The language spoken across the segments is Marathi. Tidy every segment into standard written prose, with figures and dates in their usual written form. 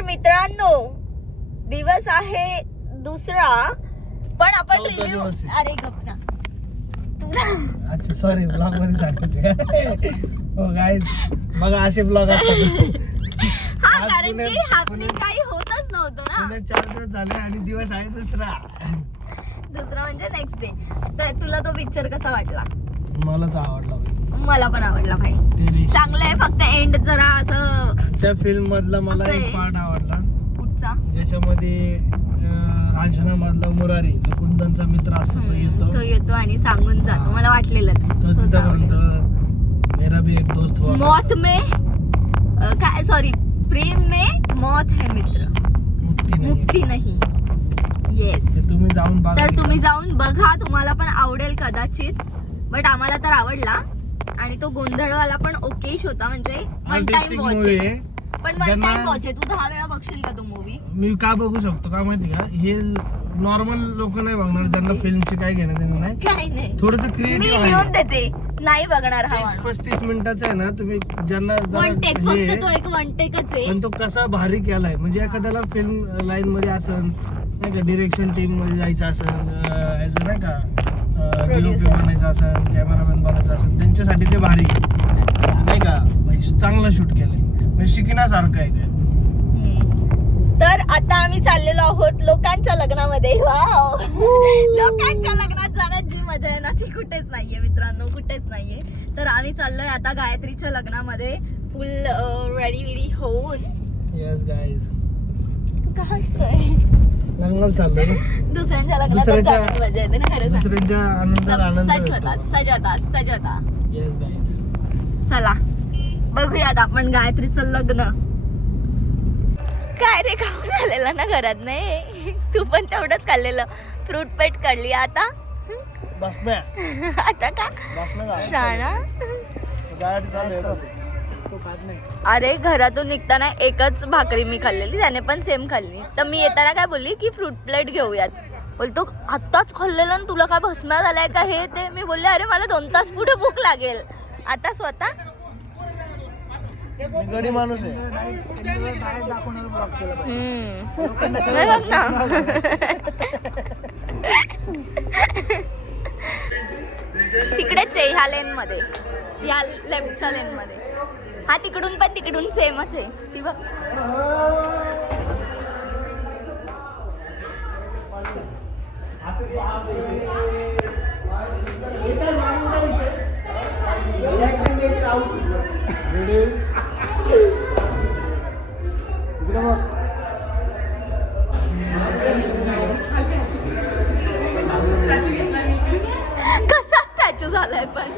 तर मित्रांनो दिवस आहे दुसरा, पण आपण रिव्ह्यू अरे गप्पा तुला अच्छा सॉरी ब्लॉग मध्ये सांगायचं हो गाईज बघा असे ब्लॉग असतात. हा कारण की हॅपनिंग काही होतच नव्हतं ना. 4 दिवस झाले आणि दिवस आहे दुसरा म्हणजे नेक्स्ट डे. तर तुला तो पिक्चर कसा वाटला? मला तर आवडला भाई. मला पण आवडला भाई. चांगलं आहे, फक्त एंड जरा असं त्या फिल्म मधला मला एक पार्ट आवडला. कुठचा? ज्याच्यामध्ये रांझना मधला मुरारी जो कुंदनचा मित्र असतो तो येतो आणि सांगून जातो. मला वाटलेलंच तो तिथं मेरा भी एक दोस्त हुआ मौत में काय सॉरी प्रेम में मौत है मित्र मुक्ती नहीं. येस, तुम्ही जाऊन बघा. तर तुम्ही जाऊन बघा, तुम्हाला पण आवडेल कदाचित. बट आम्हाला तर आवडला आणि तो गोंधळवाला पण ओकेश होता. म्हणजे वन टाइम वॉच आहे, पण वन टाइम वॉच आहे. तू 10 वेळा बघशील का तो मूवी? मी का बघू शकतो का माहिती का? हे नॉर्मल लोक नाही बघणार ज्यांना फिल्मची काय घेणं देणं नाही. काही नाही, थोडस मी क्रिएटिव्ह लिहून देते. नाही बघणार हा 30-35 मिनिटाचा आहे ना. तुम्ही ज्यांना वन टेक, फक्त तो एक वन टेकच आहे. पण तो कसा भारी केलाय. म्हणजे एखाद्याला फिल्म लाईन मध्ये असन नाही का, डिरेक्शन टीम मध्ये जायचं असन, असं नाही का डीओपी बनायचं असन, कॅमेरामॅन बनायचं असन, त्यांच्यासाठी ते भारी नाही का. चांगलं शूट केलंय, म्हणजे शिकण्यासारखं आहे ते. तर आता आम्ही चाललेलो आहोत लोकांच्या लग्नामध्ये. वाव, लोकांच्या लग्नात जाण्यात जी मजा आहे ना ती कुठेच नाहीये मित्रांनो, कुठेच नाहीये. तर आम्ही चाललोय आता गायत्रीच्या लग्नामध्ये फुल रेडी विडी होऊन. येस गाईज, का हसतोय? लग्नाला चाललोय ना. दुसऱ्यांच्या लग्नात जाण्यात मजा येते ना, खरं सांग. दुसऱ्यांच्या आनंदात आनंद सजवता. येस गाईज, चला बघूयात आपण गायत्रीचं लग्न. काय रे, खाऊन आलेला ना घरात? नाही, तू पण तेवढंच खाल्लेलं. फ्रूट पेट काढली आता. आता का शाणा? अरे घरातून निघताना एकच भाकरी मी खाल्लेली, त्याने पण सेम खाल्ली. तर मी येताना काय बोलली की फ्रूट प्लेट घेऊयात. बोलतो आत्ताच खाल्लेलं आणि तुला काय भस्मा झालाय का हे ते? मी बोलले अरे मला 2 तास पुढे भूक लागेल. आता स्वतः गडी माणूस आहे. तिकडेच आहे ह्या लेन मध्ये, या लेफ्टच्या लेन मध्ये. हा तिकडून पण तिकडून सेमच आहे. ती बघ. कसा स्टॅच्यू झालाय पण.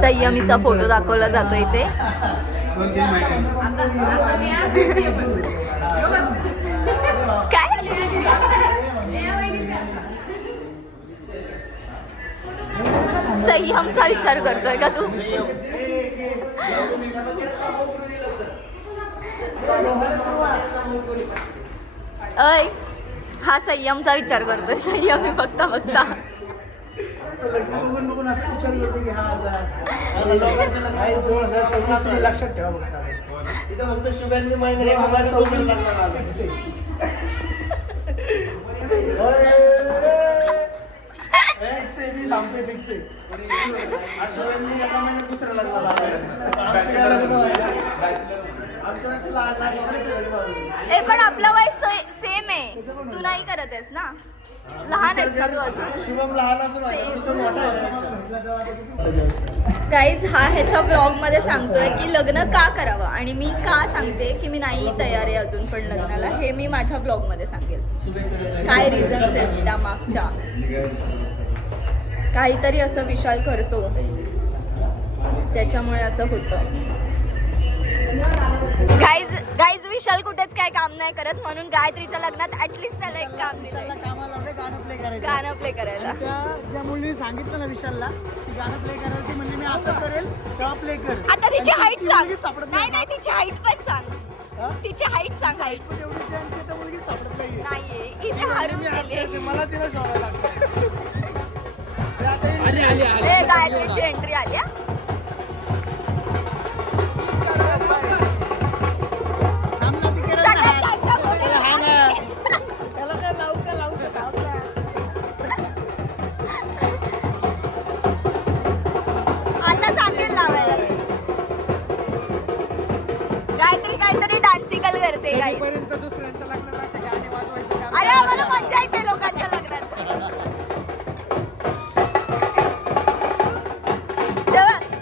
संयमीचा फोटो दाखवला जातो इथे. काय संयमचा विचार करतोय का तू? अय, हा संयमचा विचार करतोय. संयमी फक्त बघता लक्षात ठेवा. फक्त शुभेच्छा महिने सांगतोय फिक्स आहे. दुसऱ्या लग्नाला पण आपलं वय सेम आहे. तू नाही करत आहेस ना, लहान आहेस ना तू अजून. शुभम लहान असून गाईज हा ह्याच्या ब्लॉग मध्ये सांगतोय की लग्न का करावं आणि मी का सांगते की मी नाही तयार आहे अजून पण लग्नाला. हे मी माझ्या ब्लॉग मध्ये सांगेल काय रिझन्स आहेत त्या मागच्या. काहीतरी असं विशाल करतो ज्याच्यामुळे असं होतं. गाईज विशाल कुठेच काय काम नाही करत म्हणून गायत्रीच्या लग्नात ऍटलीस्ट त्याला एक काम दिलंय. गाणं प्ले करायला. त्या मुलीने सांगितलं ना विशालला की गाणं प्ले करायला, ती म्हणजे मी असं करेल तेव्हा प्ले कर. आता तिची हाईट सांग. नाही तिची हाईट पण सांग. तिची हाईट सांग. हाईट मुलगी सापडत नाहीये. नाहीये इथे हरून गेली. मला तिला शोधायला लागतं. गायत्रीची एंट्री आली. आता सांगेल लावायला. गायत्री काहीतरी डान्सिकल करते. अरे आम्हाला मज्जा येते लोकांच्या लग्नात.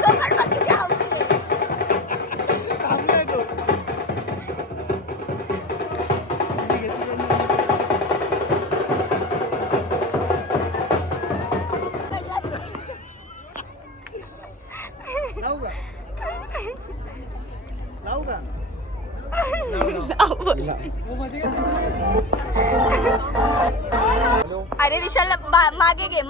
तो गणपती किती हौशी आहे. अरे विशाल मागे घे.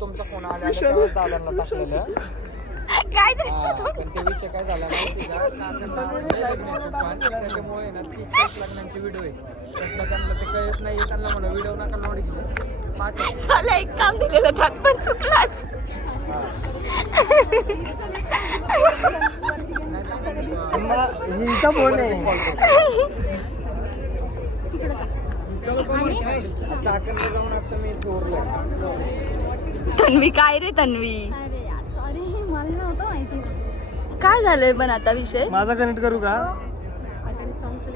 तुमचा फोन आला दादांना टाकलेलं काय पण ते विषय काय झाला माहिती का, त्याच्यामुळे ना 30 लग्नांची व्हिडिओ आहे. त्यांना ते कळत नाही, त्यांना म्हणा व्हिडिओ नका नोडीतलं झालं. एक काम दिलेलं त्यात पण चुकलाच. हिचा फोन आहे. चाकरला जाऊन आता मी तन्वी काय रे तन्वी, काय झालंय पण आता विषय. माझा कनेक्ट करू का?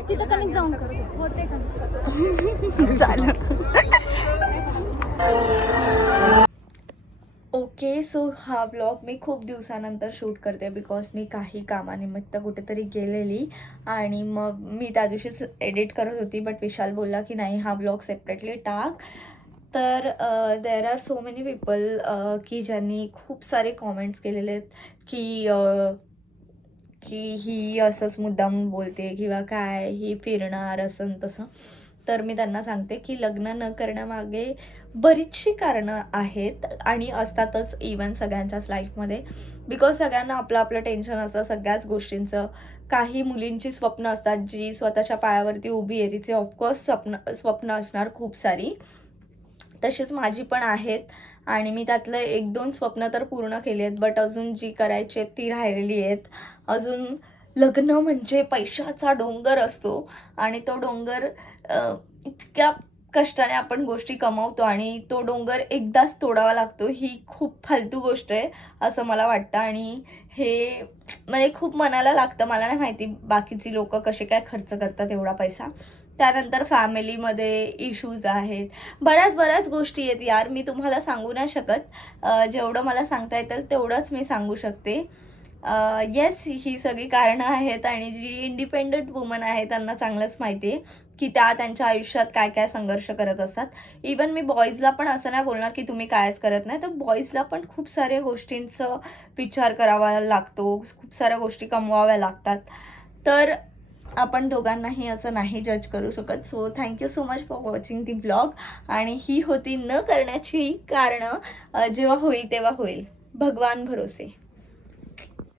तिथं कनेक्ट जाऊन होते का? झालं. ओके सो हा ब्लॉग मी खूप दिवसानंतर शूट करते बिकॉज मी काही कामानिमित्त कुठेतरी गेलेली आणि मग मी त्या दिवशीच एडिट करत होती. बट विशाल बोलला की नाही हा ब्लॉग सेपरेटली टाक. तर there are so many people की ज्यांनी खूप सारे कॉमेंट्स केलेले आहेत की ही असंच मुद्दाम बोलते किंवा काय ही फिरणार असं तसं. तर मी त्यांना सांगते की लग्न न करण्यामागे बरीचशी कारणं आहेत आणि असतातच इवन सगळ्यांच्याच लाईफमध्ये. बिकॉज सगळ्यांना आपलं आपलं टेन्शन असतं सगळ्याच गोष्टींचं. काही मुलींची स्वप्न असतात जी स्वतःच्या पायावरती उभी आहे, तिचे ऑफकोर्स स्वप्न असणार खूप सारी. तशीच माझी पण आहेत आणि मी त्यातलं 1-2 स्वप्न तर पूर्ण केली आहेत. बट अजून जी करायची आहेत ती राहिलेली आहेत. अजून लग्न म्हणजे पैशाचा डोंगर असतो आणि तो डोंगर इतक्या कष्टाने आपण गोष्टी कमवतो आणि तो डोंगर एकदाच तोडावा लागतो. ही खूप फालतू गोष्ट आहे असं मला वाटतं आणि हे म्हणजे खूप मनाला लागतं. मला नाही माहिती बाकीची लोक कसे काय खर्च करतात एवढा पैसा. त्यानंतर फॅमिलीमध्ये इश्यूज आहेत, बऱ्याच गोष्टी आहेत यार. मी तुम्हाला सांगू नाही शकत. जेवढं मला सांगता येतं तेवढंच मी सांगू शकते. येस ही सगळी कारणं आहेत आणि जी इंडिपेंडंट वुमन आहे त्यांना चांगलंच माहिती आहे की त्या त्यांच्या आयुष्यात काय काय संघर्ष करत असतात. इवन मी बॉईजला पण असं नाही बोलणार की तुम्ही कायच करत नाही. तर बॉईजला पण खूप साऱ्या गोष्टींचं विचार करावा लागतो, खूप साऱ्या गोष्टी कमवाव्या लागतात. तर आपण दोघांनाही असं नाही जज करू शकत. So thank you so much for watching the blog. आणि ही होती न करण्याची कारणं. जेव्हा होईल तेव्हा होईल, भगवान भरोसे.